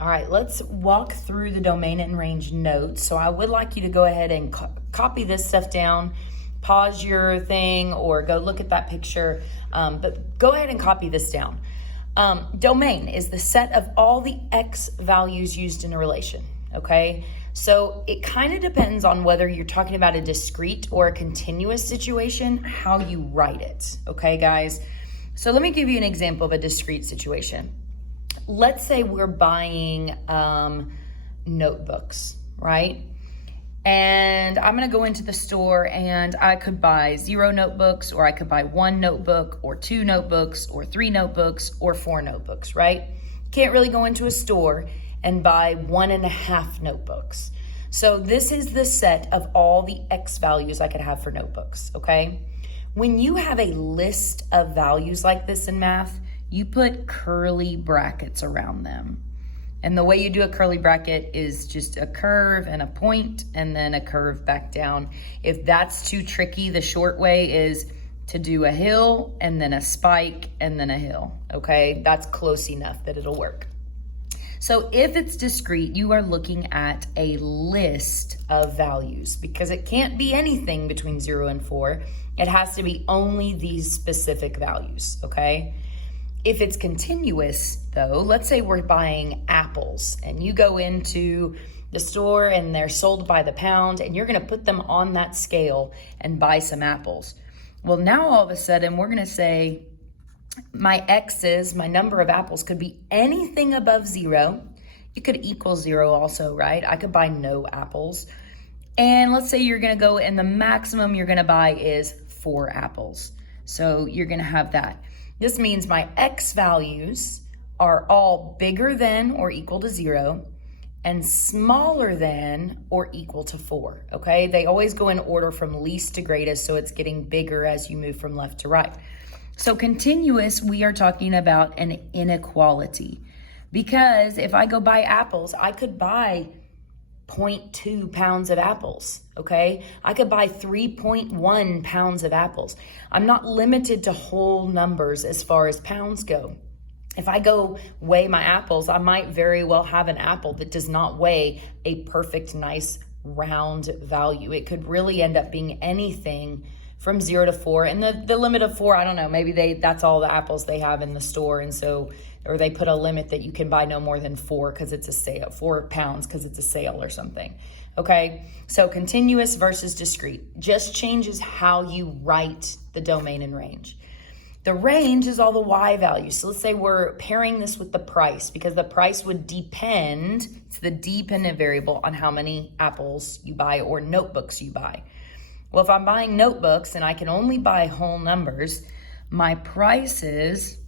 All right, let's walk through the domain and range notes. So I would like you to go ahead and copy this stuff down, pause your thing or go look at that picture, but go ahead and copy this down. Domain is the set of all the X values used in a relation, okay? So it kind of depends on whether you're talking about a discrete or a continuous situation, how you write it, okay, guys? So let me give you an example of a discrete situation. Let's say we're buying notebooks, right? And I'm gonna go into the store and I could buy 0 notebooks, or I could buy 1 notebook, or 2 notebooks, or 3 notebooks, or 4 notebooks, right? Can't really go into a store and buy 1.5 notebooks. So this is the set of all the X values I could have for notebooks, okay? When you have a list of values like this in math, you put curly brackets around them. And the way you do a curly bracket is just a curve and a point and then a curve back down. If that's too tricky, the short way is to do a hill and then a spike and then a hill, okay? That's close enough that it'll work. So if it's discrete, you are looking at a list of values because it can't be anything between 0 and 4. It has to be only these specific values, okay? If it's continuous, though, let's say we're buying apples and you go into the store and they're sold by the pound and you're going to put them on that scale and buy some apples. Well, now all of a sudden we're going to say my X's, my number of apples could be anything above 0. It could equal 0 also, right? I could buy no apples. And let's say you're going to go and the maximum you're going to buy is 4 apples. So you're going to have that. This means my X values are all bigger than or equal to 0 and smaller than or equal to 4, okay? They always go in order from least to greatest, so it's getting bigger as you move from left to right. So continuous, we are talking about an inequality because if I go buy apples, I could buy 0.2 pounds of apples, okay? I could buy 3.1 pounds of apples. I'm not limited to whole numbers as far as pounds go. If I go weigh my apples, I might very well have an apple that does not weigh a perfect, nice, round value. It could really end up being anything from 0 to 4. And the limit of 4, I don't know, maybe that's all the apples they have in the store. And so, or they put a limit that you can buy no more than 4 because it's a sale, 4 pounds because it's a sale or something. Okay, so continuous versus discrete just changes how you write the domain and range. The range is all the Y values. So let's say we're pairing this with the price because the price would depend, it's the dependent variable on how many apples you buy or notebooks you buy. Well, if I'm buying notebooks and I can only buy whole numbers, my prices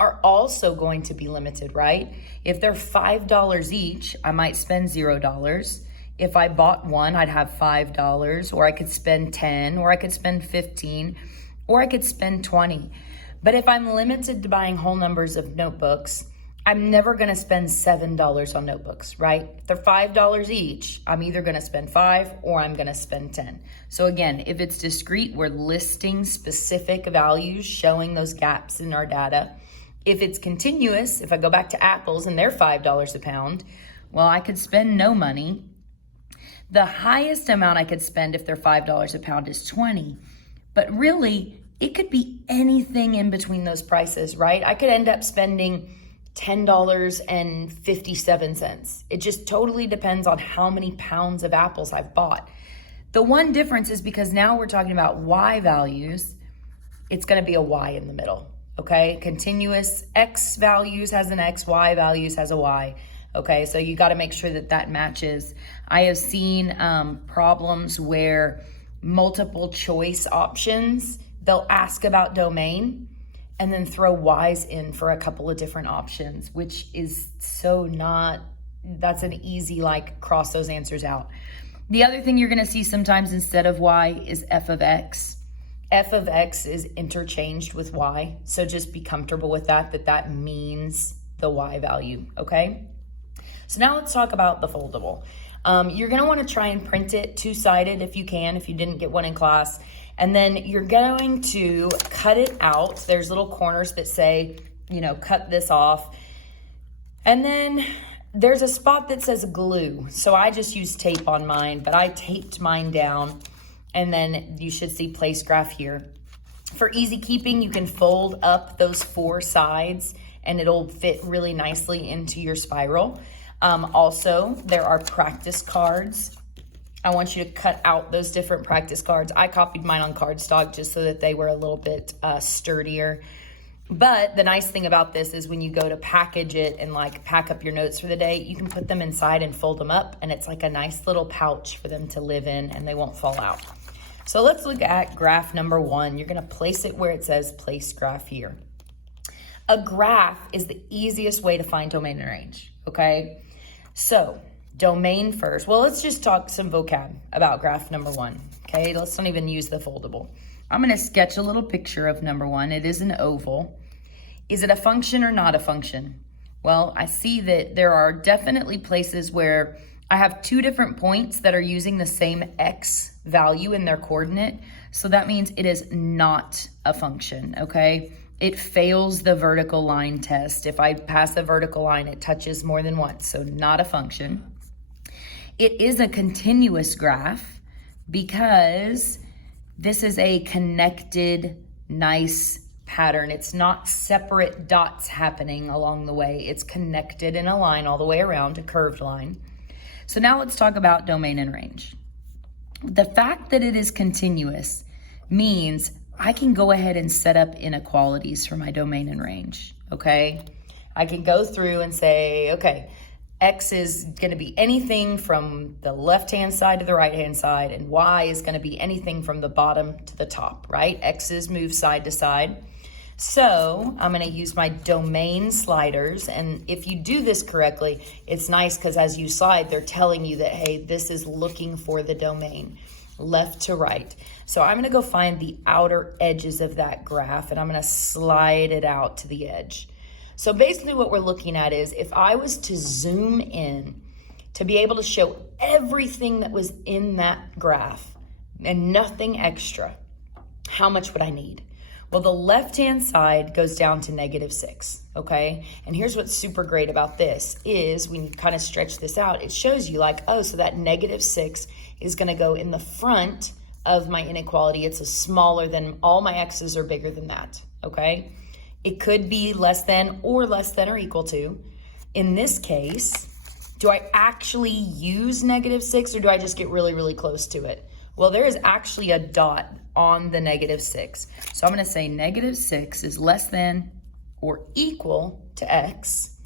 are also going to be limited, right? If they're $5 each, I might spend $0. If I bought one, I'd have $5, or I could spend 10, or I could spend 15, or I could spend 20. But if I'm limited to buying whole numbers of notebooks, I'm never gonna spend $7 on notebooks, right? If they're $5 each, I'm either gonna spend 5 or I'm gonna spend 10. So again, if it's discrete, we're listing specific values, showing those gaps in our data. If it's continuous, if I go back to apples and they're $5 a pound, well, I could spend no money. The highest amount I could spend if they're $5 a pound is 20, but really it could be anything in between those prices, right? I could end up spending $10.57. It just totally depends on how many pounds of apples I've bought. The one difference is because now we're talking about Y values, it's gonna be a Y in the middle, okay? Continuous X values has an X, Y values has a Y, okay? So you gotta make sure that that matches. I have seen problems where multiple choice options, they'll ask about domain and then throw Y's in for a couple of different options, which is so not, that's an easy, like, cross those answers out. The other thing you're gonna see sometimes instead of Y is f of X. F of X is interchanged with Y, so just be comfortable with that means the Y value, okay? So now let's talk about the foldable. You're gonna wanna try and print it two-sided if you can, if you didn't get one in class. And then you're going to cut it out. There's little corners that say, cut this off. And then There's a spot that says glue, so I just used tape on mine, but I taped mine down, and then you should see place graph here. For easy keeping, you can fold up those 4 sides and it'll fit really nicely into your spiral. Also, there are practice cards. I want you to cut out those different practice cards. I copied mine on cardstock just so that they were a little bit sturdier. But the nice thing about this is when you go to package it and like pack up your notes for the day, you can put them inside and fold them up, and it's like a nice little pouch for them to live in and they won't fall out. So let's look at graph number 1. You're gonna place it where it says place graph here. A graph is the easiest way to find domain and range, okay? So domain first. Well, let's just talk some vocab about graph number 1, okay? Let's not even use the foldable. I'm gonna sketch a little picture of number 1. It is an oval. Is it a function or not a function? Well, I see that there are definitely places where I have 2 different points that are using the same x value in their coordinate. So that means it is not a function, okay? It fails the vertical line test. If I pass the vertical line, it touches more than once, so not a function. It is a continuous graph because this is a connected, nice pattern. It's not separate dots happening along the way. It's connected in a line all the way around, a curved line. So now let's talk about domain and range. The fact that it is continuous means I can go ahead and set up inequalities for my domain and range, okay? I can go through and say, okay, X is gonna be anything from the left-hand side to the right-hand side, and Y is gonna be anything from the bottom to the top, right? X's move side to side. So I'm gonna use my domain sliders, and if you do this correctly, it's nice because as you slide, they're telling you that, hey, this is looking for the domain, left to right. So I'm gonna go find the outer edges of that graph, and I'm gonna slide it out to the edge. So basically what we're looking at is if I was to zoom in to be able to show everything that was in that graph and nothing extra, how much would I need? Well, the left-hand side goes down to -6, okay? And here's what's super great about this is when you kind of stretch this out, it shows you like, oh, so that -6 is gonna go in the front of my inequality. It's a smaller than, all my x's are bigger than that, okay? It could be less than or equal to. In this case, do I actually use -6 or do I just get really, really close to it? Well, there is actually a dot on the -6. So I'm gonna say -6 is less than or equal to x.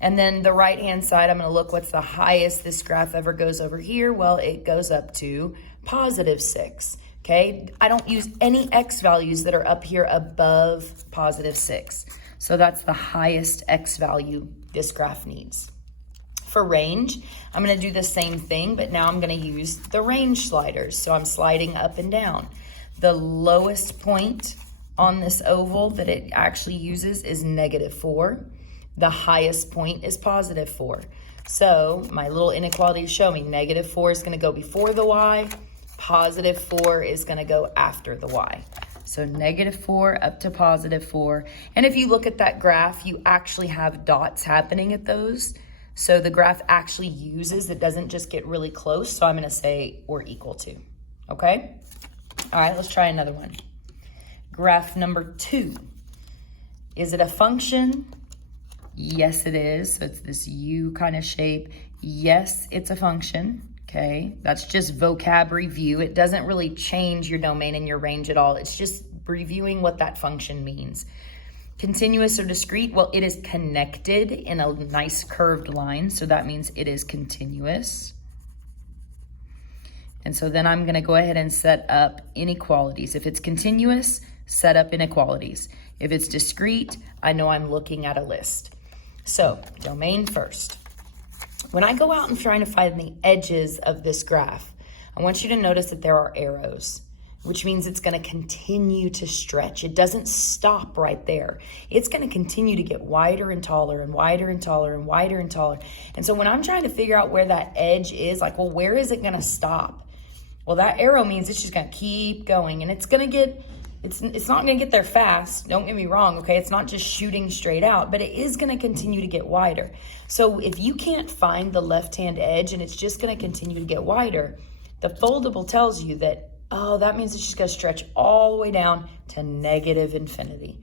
And then the right-hand side, I'm gonna look what's the highest this graph ever goes over here. Well, it goes up to +6, okay? I don't use any x values that are up here above +6. So that's the highest x value this graph needs. For range, I'm gonna do the same thing, but now I'm gonna use the range sliders. So I'm sliding up and down. The lowest point on this oval that it actually uses is -4. The highest point is +4. So my little inequalities show me -4 is gonna go before the y, +4 is gonna go after the y. So -4 up to +4. And if you look at that graph, you actually have dots happening at those. So the graph actually uses, it doesn't just get really close. So I'm gonna say or equal to, okay? All right, let's try another one. Graph number 2. Is it a function? Yes, it is. So it's this U kind of shape. Yes, it's a function, okay? That's just vocab review. It doesn't really change your domain and your range at all. It's just reviewing what that function means. Continuous or discrete? Well, it is connected in a nice curved line, so that means it is continuous. And so then I'm gonna go ahead and set up inequalities. If it's continuous, set up inequalities. If it's discrete, I know I'm looking at a list. So, domain first. When I go out and trying to find the edges of this graph, I want you to notice that there are arrows, which means it's gonna continue to stretch. It doesn't stop right there. It's gonna continue to get wider and taller and wider and taller and wider and taller. And so when I'm trying to figure out where that edge is, like, well, where is it gonna stop? Well, that arrow means it's just gonna keep going and it's gonna get It's not going to get there fast. Don't get me wrong, okay? It's not just shooting straight out, but it is going to continue to get wider. So if you can't find the left-hand edge and it's just going to continue to get wider, the foldable tells you that, oh, that means it's just going to stretch all the way down to negative infinity,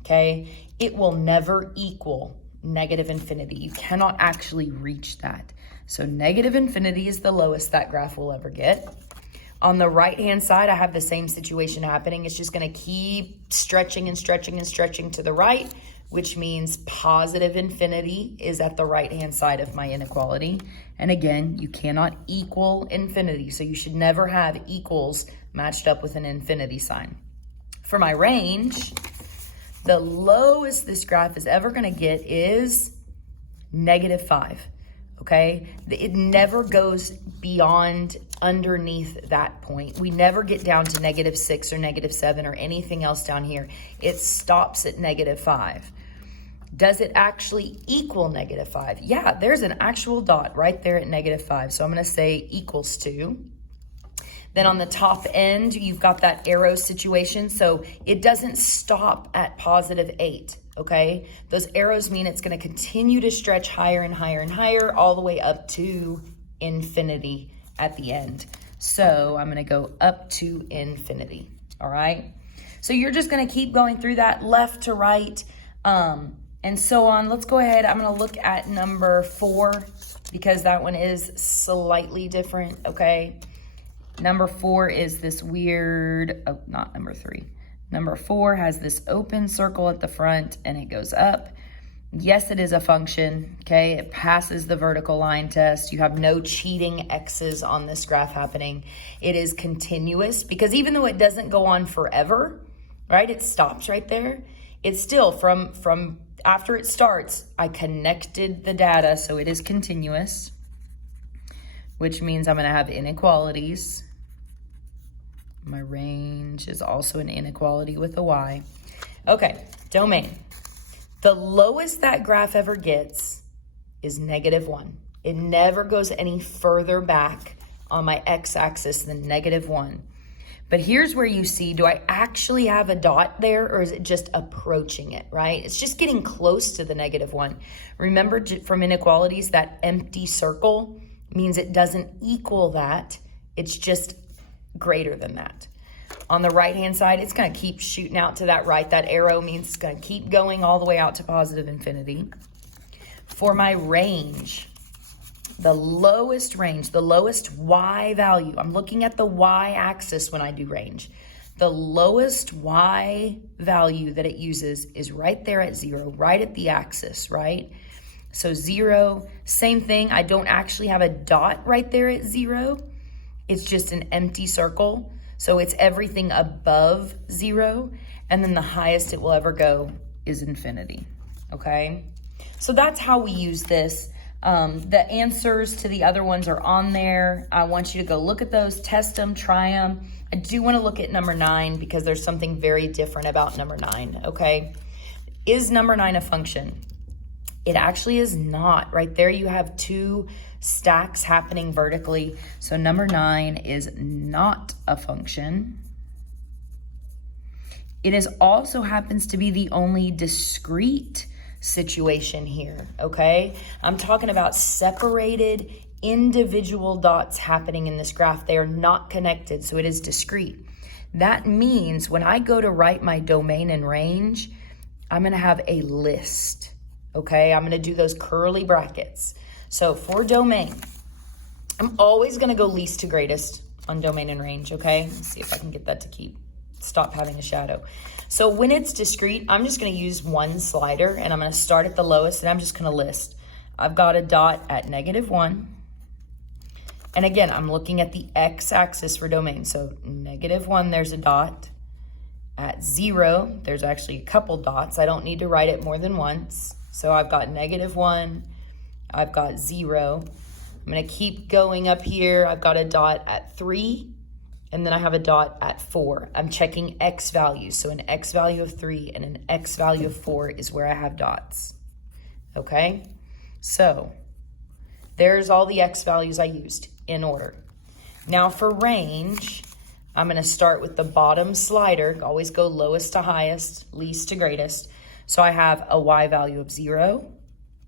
okay? It will never equal negative infinity. You cannot actually reach that. So negative infinity is the lowest that graph will ever get. On the right-hand side, I have the same situation happening. It's just going to keep stretching and stretching and stretching to the right, which means positive infinity is at the right-hand side of my inequality. And again, you cannot equal infinity, so you should never have equals matched up with an infinity sign. For my range, the lowest this graph is ever going to get is -5. Okay, it never goes beyond underneath that point. We never get down to -6 or -7 or anything else down here. It stops at -5. Does it actually equal -5? Yeah, there's an actual dot right there at -5. So I'm going to say equals to. Then on the top end, you've got that arrow situation. So it doesn't stop at +8. Okay, those arrows mean it's going to continue to stretch higher and higher and higher all the way up to infinity at the end. So I'm going to go up to infinity. All right, so you're just going to keep going through that left to right and so on. Let's go ahead. I'm going to look at number 4 because that one is slightly different. Okay, number 4 is this weird, oh, not number 3. Number 4 has this open circle at the front and it goes up. Yes, it is a function, okay? It passes the vertical line test. You have no cheating X's on this graph happening. It is continuous because even though it doesn't go on forever, right? It stops right there. It's still from after it starts, I connected the data, so it is continuous, which means I'm gonna have inequalities. My range is also an inequality with a Y. Okay, domain. The lowest that graph ever gets is -1. It never goes any further back on my x-axis than -1. But here's where you see, do I actually have a dot there or is it just approaching it, right? It's just getting close to the -1. Remember from inequalities, that empty circle means it doesn't equal that. It's just greater than that. On the right-hand side, it's going to keep shooting out to that right. That arrow means it's going to keep going all the way out to positive infinity. For my range, the lowest range, the lowest Y value, I'm looking at the Y axis when I do range. The lowest Y value that it uses is right there at 0, right at the axis, right? So 0, same thing. I don't actually have a dot right there at 0. It's just an empty circle. So it's everything above 0. And then the highest it will ever go is infinity. Okay. So that's how we use this. The answers to the other ones are on there. I want you to go look at those, test them, try them. I do want to look at number 9 because there's something very different about number 9. Okay. Is number 9 a function? It actually is not. Right there you have 2 stacks happening vertically. So number 9 is not a function. It is also happens to be the only discrete situation here, okay? I'm talking about separated individual dots happening in this graph. They are not connected, so it is discrete. That means when I go to write my domain and range, I'm gonna have a list, okay? I'm gonna do those curly brackets. So for domain, I'm always gonna go least to greatest on domain and range, okay? Let's see if I can get that to stop having a shadow. So when it's discrete, I'm just gonna use one slider and I'm gonna start at the lowest and I'm just gonna list. I've got a dot at -1. And again, I'm looking at the x-axis for domain. So -1, there's a dot. At 0, there's actually a couple dots. I don't need to write it more than once. So I've got -1, I've got 0. I'm gonna keep going up here. I've got a dot at 3, and then I have a dot at 4. I'm checking x values. So an x value of 3 and an x value of 4 is where I have dots, okay? So there's all the x values I used in order. Now for range, I'm going to start with the bottom slider. Always go lowest to highest, least to greatest. So I have a y value of 0.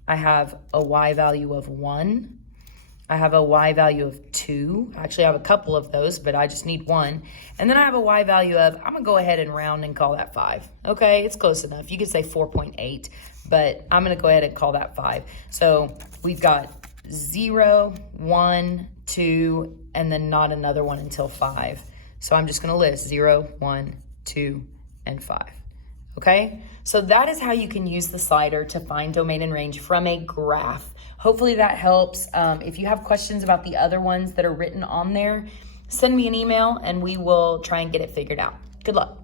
I have a y value of 1. I have a y value of 2. Actually, I have a couple of those, but I just need one. And then I have a y value of, I'm going to go ahead and round and call that 5. Okay, it's close enough. You could say 4.8, but I'm going to go ahead and call that 5. So we've got 0, 1, 2, and then not another one until 5. So I'm just going to list 0, 1, 2, and 5. Okay, so that is how you can use the slider to find domain and range from a graph. Hopefully that helps. If you have questions about the other ones that are written on there, send me an email and we will try and get it figured out. Good luck.